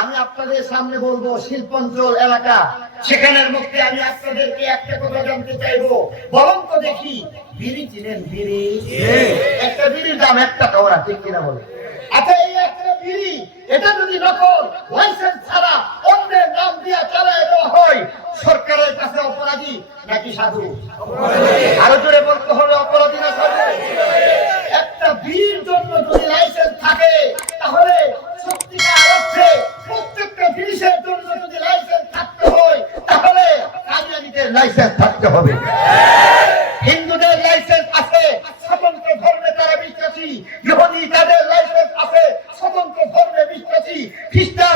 আমি আপনাদের সামনে বলব, শিল্পাঞ্চল এলাকা, সেখানের মধ্যে আমি আপনাদেরকে একটা কথা জানতে চাইব। বলুন তো দেখি, বিড়ি চিনেন বিড়ি একটা বিড়ির দাম এক টাকা ওরা ঠিক কিনা বলে আচ্ছা এই একটা বিড়ি, এটা যদি নকল লাইসেন্স ছাড়া অন্যের নাম দিয়া চালায় দেওয়া হয়, সরকারের কাছে অপরাধী নাকি সাধু? conquista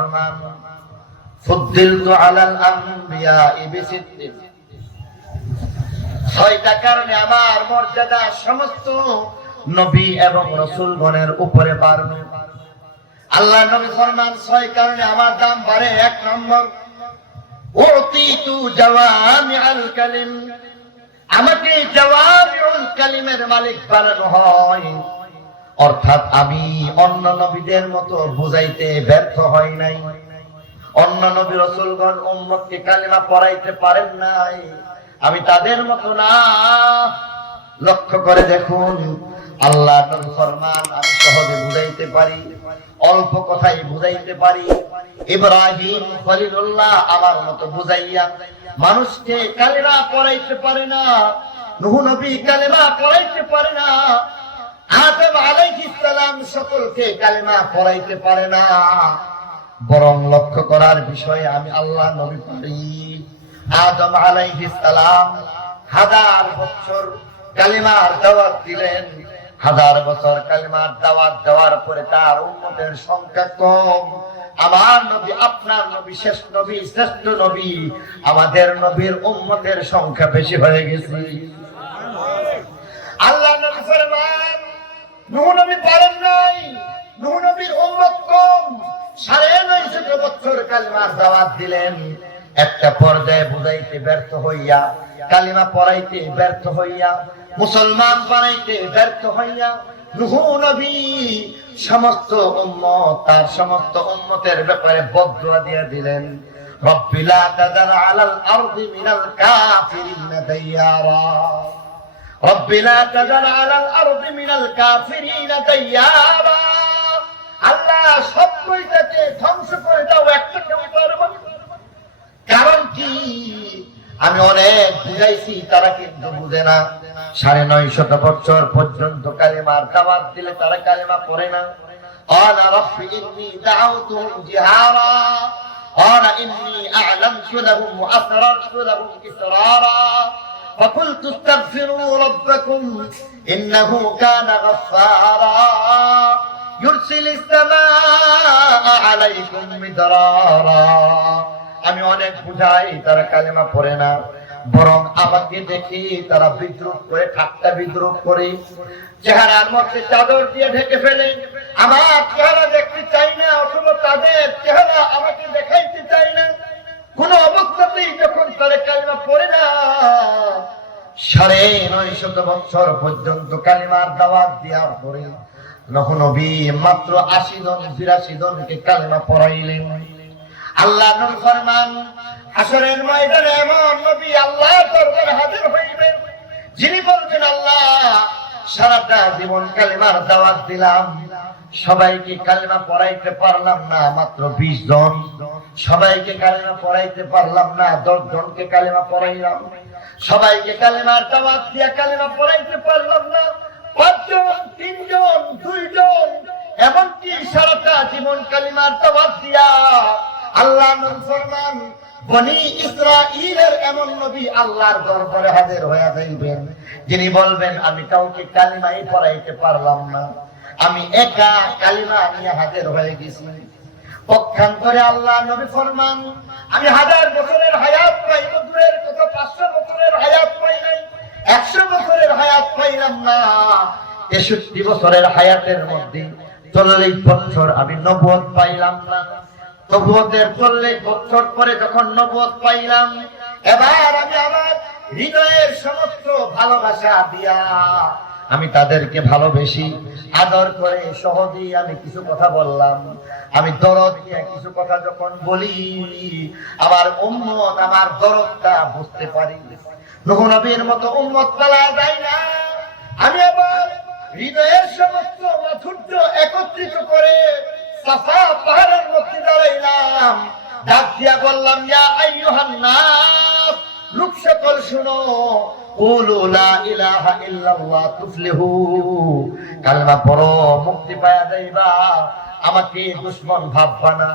ফরমান ফুদ্দিলতু আলাল আম্বিয়া বিসিদ্দিন ছয়টা কারণে আমার মর্যাদা সমস্ত নবী এবং উপরে আল্লাহ নবী ফরমান, ছয় কারণে আমার দাম বাড়ে। এক নম্বর, উতিতু জাওয়ামিআল কালিম। আমাকে জাওয়ামিউল কালিমের মালিক বানানো হয়। অর্থাৎ আমি অন্য নবীদের মতো বুঝাইতে ব্যর্থ হই নাই। অন্য নবী রসুলগণ উম্মতকে কালিমা পড়াইতে পারেন নাই। আমি তাদের মতো না। লক্ষ্য করে দেখুন, আল্লাহ ফরমান আমি সহজে বুঝাইতে পারি, অল্প কথাই বুঝাইতে পারি। ইব্রাহিম খলিলুল্লাহ আমার মতো বুঝাইয়া মানুষকে কালিমা পড়াইতে পারে না, নুহ নবী কালিমা পড়াইতে পারে না। আদম সকলকে কালিমা পড়াইতে পারে না। বরং লক্ষ্য করার বিষয়ে আমি আল্লাহ নবী পারি। আদম হাজার বছর কালিমার দাওয়াত দিলেন। হাজার বছর দাওয়াত দেওয়ার পরে তার উম্মতের সংখ্যা কম। আমার নবী, আপনার নবী, শেষ নবী, শ্রেষ্ঠ নবী, আমাদের নবীর উম্মতের সংখ্যা বেশি হয়ে গেছে। আল্লাহ নবী ফরমান নবী পারেন নাই। নবীর উম্মত কম। সাড়ে নয়শত বছর কালিমার দাওয়াত দিলেন। একটা পর্যায়ে বুঝাইতে ব্যর্থ হইয়া, কালিমা পড়াইতে ব্যর্থ হইয়া, মুসলমান বানাইতে ব্যর্থ হইয়া নূহ নবী সমস্ত উম্মত, তার সমস্ত উম্মতের ব্যাপারে বদুয়া দিয়ে দিলেন। রব্বি লা তাদার আলাল আরদি মিনাল কাফিরিন দাইয়ারা। رب لا تذر على الأرض من الكافرين ديارا আল্লাহ সব বইটাকে ধ্বংস করে দাও একটা কেউ পারবো না। কারণ কি আমি অনেক বুঝাইছি তারা কিন্তু বুঝে না সাড়ে নয় শত বছর পর্যন্ত কালেমার দাবাত দিলে তারা কালেমা পড়ে না قال رب إني دعوتهم جهارا قال إني أعلمت لهم وأسررت لهم إسرارا فقلت استغفروا ربكم إنه كان غفارا يرسل السماء عليكم مدرارا আমি অনেক বুঝাই তারা কালেমা পড়ে না বরং আমাকে দেখি তারা বিদ্রুপ করে ঠাট্টা বিদ্রুপ করে চেহারার মধ্যে চাদর দিয়ে ঢেকে ফেলে আমার চেহারা দেখতে চাই না অথবা তাদের চেহারা আমাকে দেখাইতে চাই না কোন অবস্থাতেই যখন তারা কালিমা পড়ে না। সাড়ে নয় শত বছর পর্যন্ত কালিমার দাওয়াত দেওয়ার পরে নবী মাত্র আশি জন, বিরাশি জনকে কালিমা পড়াইলেন। আল্লাহ নবী ফরমান হাসরের ময়দানে এমন নবী আল্লাহ দরবারে হাজির হইবেন, যিনি বলবেন, আল্লাহ, সারাটা জীবন কালিমার দাওয়াত দিলাম। সবাইকে কালেমা পড়াইতে পারলাম না মাত্র বিশ জন। সবাইকে কালেমা পড়াইতে পারলাম না, দশ জনকে কালেমা পড়াইলাম। সবাইকে কালেমার দাওয়াত দিয়া কালেমা পড়াইতে পারলাম না। পাঁচজন, তিনজন, দুইজন, এমনকি সারাটা জীবন কালিমার দাওয়াত দিয়া আল্লাহ বনি এমন নবী আল্লাহর দরবারে হাজির হয়ে যাইবেন। যিনি বলবেন, আমি কাউকে কালিমাই পড়াইতে পারলাম না। আমি একা কালিমা নিয়ে হাজির হয়ে গেছি। পক্ষান্তরে আল্লাহ নবী ফরমান, আমি হাজার বছরের হায়াত পাই দূরের কত পাঁচশো বছরের হায়াত পাই নাই, একশো বছরের হায়াত পাইলাম না। তেষট্টি বছরের হায়াতের মধ্যে চল্লিশ বছর আমি নবদ পাইলাম না। নবুয়তের চল্লিশ বছর পরে যখন নবদ পাইলাম, এবার আমি আমার হৃদয়ের সমস্ত ভালোবাসা দিয়া আমি তাদেরকে ভালোবেসি। আদর করে সহজেই আমি কিছু কথা বললাম। আমি দরদ কিছু কথা যখন বলি, আমার উম্মত আমার দরদটা বুঝতে পারি। নবী নবীর মতো উম্মত পালা যায় না। আমি আবার হৃদয়ের সমস্ত মাধুর্য একত্রিত করে সাফা পাহাড়ের মধ্যে দাঁড়াইলাম। ডাক দিয়া বললাম, ইয়া আইয়ুহান নাস লোক সকল শুনো। কুলু লা ইলাহা ইল্লাল্লাহ তুফলিহু। কালমা পড়ো, মুক্তি পায়া যাইবা। আমাকে দুশ্মন ভাববা না।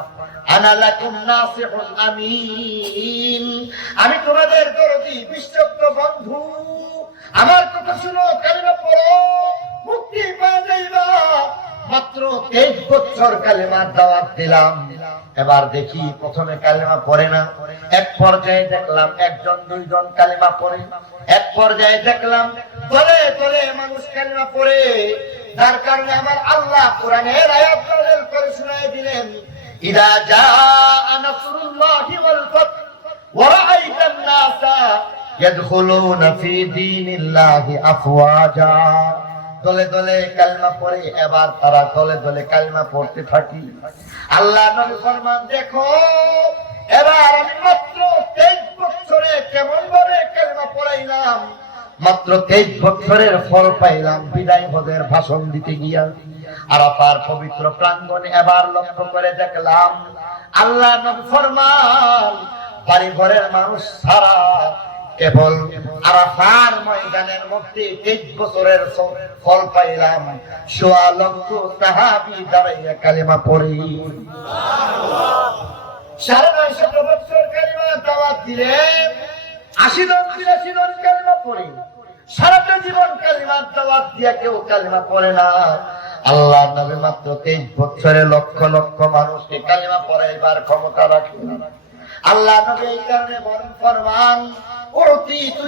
আনা লাকুম নাসিহুল আমিন। আমি তোমাদের দরদি, বিশ্বস্ত বন্ধু। আমার কথা শুনো, কালেমা পড়ো, মুক্তি পাওয়া যাইবা। মাত্র তেইশ বছর কালেমার দাওয়াত দিলাম। এবার দেখি প্রথমে কালেমা পড়ে না। এক পর্যায়ে দেখলাম একজন, দুইজন কালেমা পড়ে। এক পর্যায়ে দেখলাম তলে তলে মানুষ কালেমা পড়ে। যার কারণে আমার আল্লাহ কোরআনের আয়াত নাযিল করে শুনাই দিলেন, ইদা জা নাসরুল্লাহি ওয়াল ফাত ওয়া রাআইতান নাসা ইয়াদখুলুনা ফি দীনিল্লাহি আফওয়াজা। দলে দলে কালমা পড়ে, এবার তারা দলে দলে কালমা পড়তে থাকি। আল্লাহ নবী ফরমান, দেখো, এবার আমি মাত্র তেইশ বছরে কেমন ভাবে কালমা পড়াইলাম, মাত্র তেইশ বছরের ফল পাইলাম বিদায় হদের ভাষণ দিতে গিয়া। আরাফার পবিত্র প্রাঙ্গণে এবার লক্ষ্য করে দেখলাম, আল্লাহ নবী ফরমান বাড়ি ঘরের মানুষ সারা কেবল আরাফার ময়দানের মধ্যে তেইশ বছরের ফল পাইলাম। সোয়া লক্ষ তাহাবি দাঁড়াইয়া কালেমা পড়ি। সাড়ে নয়শো বছর কালিমা দাওয়াত দিলেন আশি জন তিরাশি জন কালিমা পড়ি। সারাটা জীবন কালিমা দাওয়াত দিয়া কেউ কালিমা পড়ে না। আল্লাহ নবী মাত্র তেইশ বছরে লক্ষ লক্ষ মানুষকে কালিমা পড়াইবার ক্ষমতা রাখে। আল্লাহ নবী এই কারণে বরং ফরমান তু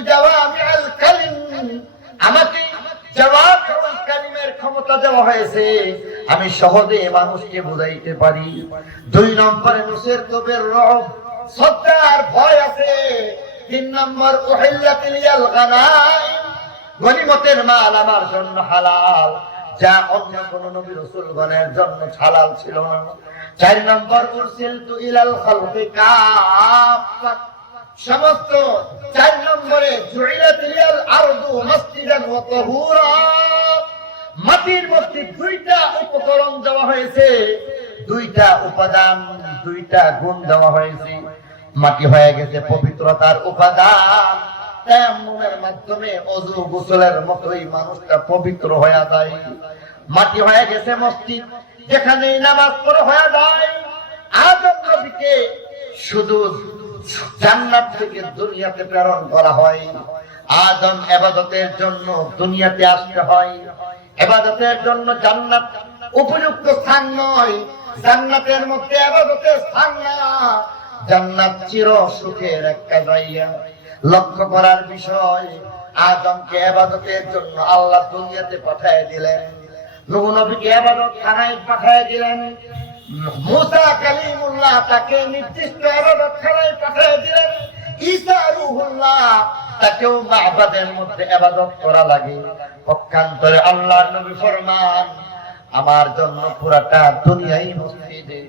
আমাকে জবাব কালিমের ক্ষমতা দেওয়া হয়েছে। আমি সহজে মানুষকে বুঝাইতে পারি। দুই নম্বরে মুসের তবের রব, শ্রদ্ধার ভয় আছে। তিন নম্বর গানাইম, গনিমতের মাল আমার জন্য হালাল, যা অন্য কোন নবী রসুলগণের জন্য হালাল ছিল না। চার নম্বর, উরসিলতু ইলাল খালকি কাফাত। সমস্ত চার নম্বরে মাটির মধ্যে দুইটা উপকরণ দেওয়া হয়েছে। দুইটা উপাদান, দুইটা গুণ দেওয়া হয়েছে। মাটি হয়ে গেছে পবিত্রতার উপাদান। মাধ্যমে মতোই মানুষটা পবিত্র হয়ে যায়। মাটি হয়ে গেছে নামাজ হয়ে যায়। শুধু জান্নাত থেকে দুনিয়াতে প্রেরণ করা হয়। আদম এবাদতের জন্য দুনিয়াতে আসতে হয়। এবাদতের জন্য জান্নাত উপযুক্ত স্থান নয়। জান্নাতের মধ্যে এবাদতের স্থান না। জান্নাত চির সুখের একটা জায়গা। লক্ষ্য করার বিষয়, আদমকে এবাদতের জন্য আল্লাহ দুনিয়াতে পাঠিয়ে দিলেন। নূহ নবীকে এবাদত খানায় পাঠিয়ে দিলেন। মুসা কালিমুল্লাহ তাকে নির্দিষ্ট খানায় পাঠিয়ে দিলেন। ঈসা রুহুল্লাহ তাকেও মাহবাদের মধ্যে এবাদত করা লাগে। পক্ষান্তরে আল্লাহ নবী ফরমান, আমার জন্য পুরাটা দুনিয়াই মসজিদে।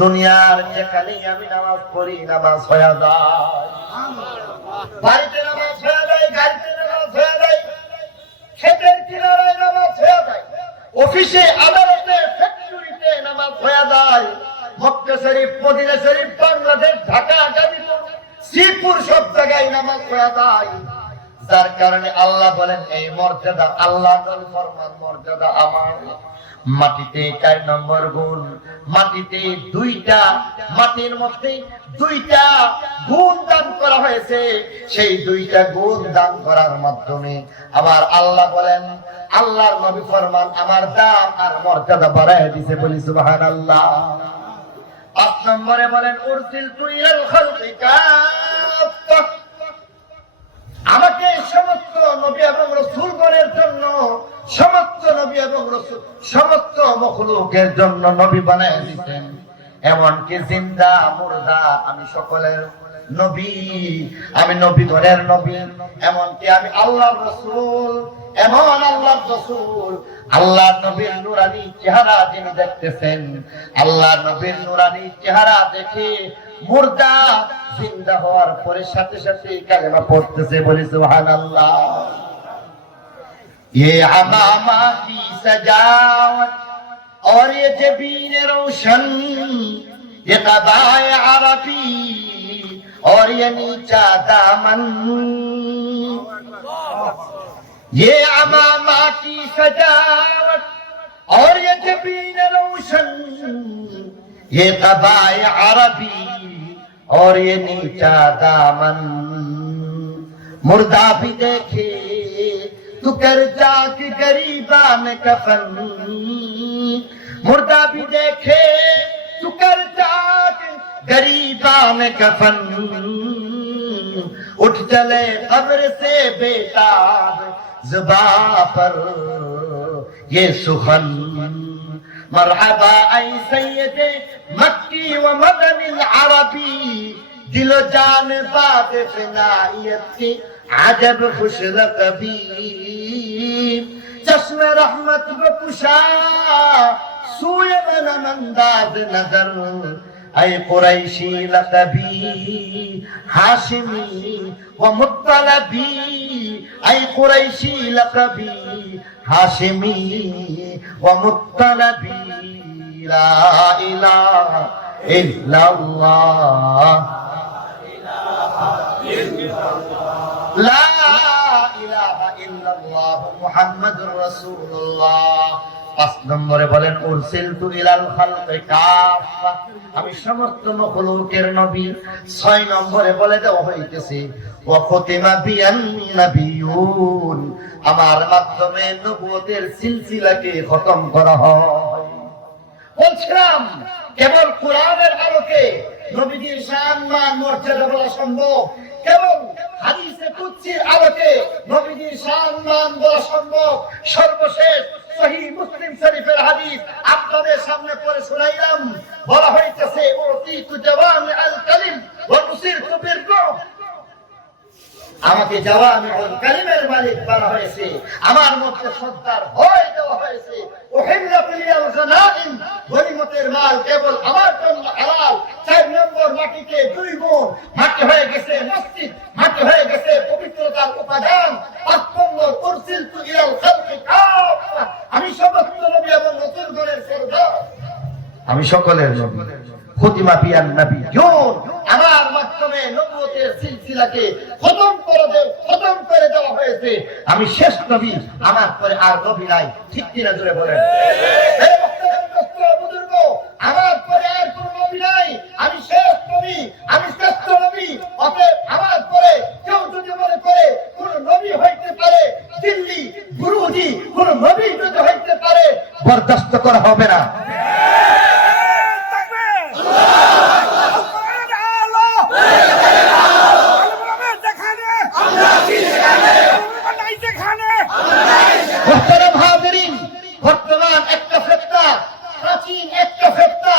দুনিয়ার যেখানেই আমি নামাজ পড়ি, নামাজ হয়ে যায়। বাড়িতে নামাজ হয়ে যায়, গাড়িতে নামাজ হয়ে যায়, ক্ষেতের কিনারায় নামাজ হয়ে যায়। অফিসে নামাজ হয়ে যায়। ভক্ত শরীফ, মদিনা শরীফ, বাংলাদেশ, ঢাকা আগামী শ্রীপুর সব জায়গায় নামাজ হয়ে যায়। যার কারণে আল্লাহ বলেন, এই মর্যাদা আল্লাহ ফরমান, মর্যাদা আমার। মাটিতে চার নম্বর গুণ? মাটিতে দুইটা, মাটির মধ্যে দুইটা গুণ দান করা হয়েছে। সেই দুইটা গুণ দান করার মাধ্যমে আবার আল্লাহ বলেন, আল্লাহর নবী ফরমান, আমার দাম আর মর্যাদা বাড়ায় দিছে বলি সুবহানাল্লাহ। পাঁচ নম্বরে বলেন, উরসিল তুই খালকি কাফা আমাকে সমস্ত নবী এবং রসুলগণের জন্য, সমস্ত নবী এবং রসুল, সমস্ত মখলুকের জন্য নবী বানায় দিতেন। এমনকি জিন্দা, মুর্দা, আমি সকলের নবী, আমি নবী ঘরের নবী, এমনকি আমি আল্লাহ রসুল, এমন আল্লাহ রসুল আল্লাহ নবীর নুরানি চেহারা যিনি দেখতেছেন আল্লাহ নবীর নুরানি চেহারা দেখে মুর্দা জিন্দা হওয়ার পরে সাথে সাথে কালেমা পড়তেছে বলে সুবহানাল্লাহ ये अमामा की सजावट और ये जबीन रोशन ये कदाए अरबी और ये नीचा दामन ये अमामा की सजावट और ये जबीन रोशन ये कदाए अरबी और ये नीचा दामन मुर्दा भी देखे, तू कर जाग गरीबान कफन। मुर्दा भी देखे, तू कर जाग गरीबान कफन। उठ चले कब्र से बेताब, जुबा पर ये सुखन মারহাবা আই সাইয়েদে মক্কি ওয়া মাদানিল আরবি। দিল জান বাদ ফিনাইয়তি, আজব খুশ রকবি। চশমে রহমত বকুশা সুয়ে মন মন্দাজ নজর। أي قريشي لقبي هاشمي ومطلبي أي قريشي لقبي هاشمي ومطلبي لا إله إلا الله لا إله إلا الله محمد رسول الله পাঁচ নম্বরে বলেন, উরসিলতু ইলাল খালকি কাফা আমি সমস্ত মখলুকের নবী ছয় নম্বরে বলে দেওয়া হইতেছে, ওয়া খতিমা বিয়ান নাবিয়ুন আমার মাধ্যমে নবুয়তের সিলসিলাকে খতম করা হয়। বলছিলাম, কেবল কোরআনের আলোকে নবীজির শান, মান, মর্যাদা বলা সম্ভব? কেবল হাদিসে কুদসির আলোকে নবীজির শান, মান বলা সম্ভব? সর্বশেষ সহি মুসলিম শরীফের হাদিস আপনাদের সামনে পড়ে শোনাইলাম। বলা হইতেছে ওতি তু জওয়ান আল কালিম ওয়া নুসিরতু বির রূহ আমাকে জওয়ামি আল কালিমের মালিক বলা হয়েছে। আমার মধ্যে সত্তার ভয় দেওয়া হয়েছে। ওহিল্লা বিলিয়াল গানাইম গনিমতের মাল কেবল আমার জন্য হালাল। চার নম্বর মাটিতে দুই গুণ মাটি হয়ে গেছে মসজিদ মাটি হয়ে গেছে পবিত্রতার উপাদান পাঁচ নম্বর উরসিল তু ইলাল খালকি কাফা আমি সমস্ত নবী এবং রাসূলগণের সরদার আমি সকলের নবী। খতিমা বিয়ান নবী। জোর! আমার মাধ্যমে নবুয়তের সিলসিলাকে খতম করে দে, খতম করে দেওয়া হয়েছে। আমি শেষ নবী, আমার পরে আর নবী নাই। ঠিক কিনা জুড়ে বলেন? আমার পরে আর কোন নবী নাই। আমি শেষ নবী, আমি শ্রেষ্ঠ নবী। অতএব আমার পরে কেউ যদি মনে করে কোন নবী হইতে পারে, দিল্লি গুরুজি কোন নবী যদি হইতে পারে, বরদাস্ত করা হবে না মোহতারাম হাজিরিন, বর্তমান একটা ফেতনা, প্রাচীন একটা ফেতনা,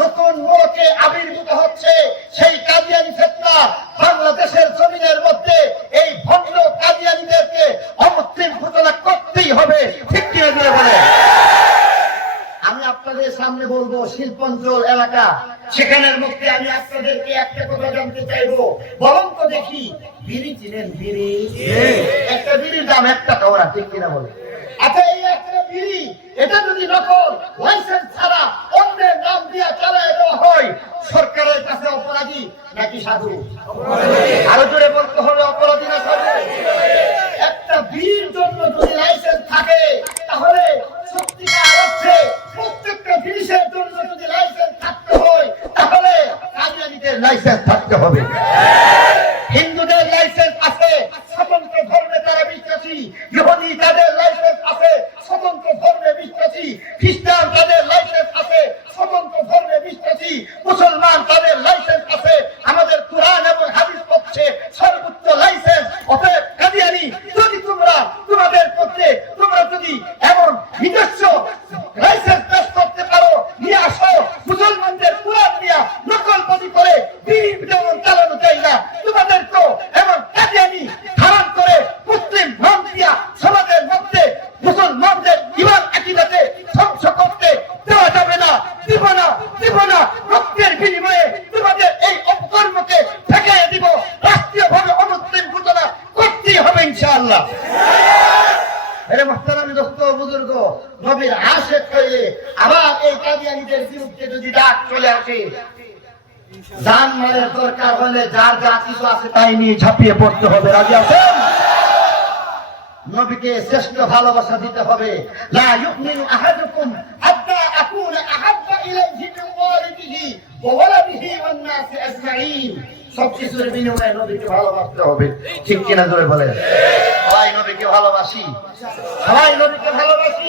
নতুন মোড়কে আবির্ভূত হচ্ছে সেই কাদিয়ানি ফেতনা বাংলাদেশের জমিনের মধ্যে এই ভণ্ড কাদিয়ানিদেরকে অমুসলিম ঘোষণা করতেই হবে ঠিক কিনা দিয়ে বলে আমি আপনাদের সামনে বলব শিল্পাঞ্চল এলাকা। সেখানের মধ্যে আমি আপনাদেরকে একটা কথা জানতে চাইব। বলুন তো দেখি বিড়ি চিনেন বিড়ি? একটা বিড়ির দাম এক টাকা ঠিক কিনা বলে? আচ্ছা এই একটা বিড়ি এটা যদি নকল লাইসেন্স ছাড়া অন্যের নাম দিয়ে চালায় দেওয়া হয় সরকারের কাছে অপরাধী নাকি সাধু? আরও জোরে বলতে হবে অপরাধী না সাধু একটা বীর জন্য যদি লাইসেন্স থাকে তাহলে সত্যিকার অর্থে প্রত্যেকটা জিনিসের জন্য যদি লাইসেন্স থাকতে হয় তাহলে কাদিয়ানিদের লাইসেন্স থাকতে হবে হিন্দুদের লাইসেন্স আছে স্বতন্ত্র ধর্মে তারা বিশ্বাসী ইহুদি তাদের লাইসেন্স আছে স্বতন্ত্র ধর্মে বিশ্বাসী খ্রিস্টান তাদের লাইসেন্স আছে স্বতন্ত্র ধর্মে বিশ্বাসী মুসলমান তাদের লাইসেন্স আছে আমাদের কোরআন এবং হাদিস পক্ষে সর্বোচ্চ লাইসেন্স অতএব কাদিয়ানি যদি তোমরা তোমাদের পক্ষে তোমরা যদি এমন নিজস্ব লাইসেন্স পেশ করতে পারো নিয়ে আসো মুসলমানদের কোরআন নিয়ে নকলবাজি করে বিড়ি যেমন চালানো যায় না তোমাদের তো এমন কাদিয়ানি ধারণ করে মুসলিম নাম দিয়া সমাজের মধ্যে মুসলমানদের ইমান আকিদাতে ধ্বংস করতে দেওয়া যাবে না দিব না দিব না রক্তের বিনিময়ে তোমাদের এই অপকর্মকে ঠেকাইয়া দিব রাষ্ট্রীয়ভাবে অমুসলিম ঘোষণা করতেই হবে ইনশাআল্লাহ আরে মোহতারাম দোস্ত বুজুর্গ, নবীর আশেক হয়ে আবার এই কাদিয়ানিদের বিরুদ্ধে যদি ডাক চলে আসে জান মারের দরকার হলে যার যা কিছু আছে তাই নিয়ে ঝাঁপিয়ে পড়তে হবে, রাজি আছেন? নবীকে শ্রেষ্ঠ ভালোবাসা দিতে হবে। লা ইউমিনু আহাদুকুম হাত্তা আকুনা আহাব্বা ইলাইহি মিন ওয়ালিদিহি। ওয়া ওয়ালাদিহি ওয়ান নাসি আজমাইন। সব কিছুর বিনিময়ে নবীকে ভালোবাসতে হবে। ঠিক কিনা জোরে বলেন? সবাই নবীকে ভালোবাসি। সবাই নবীকে ভালোবাসি।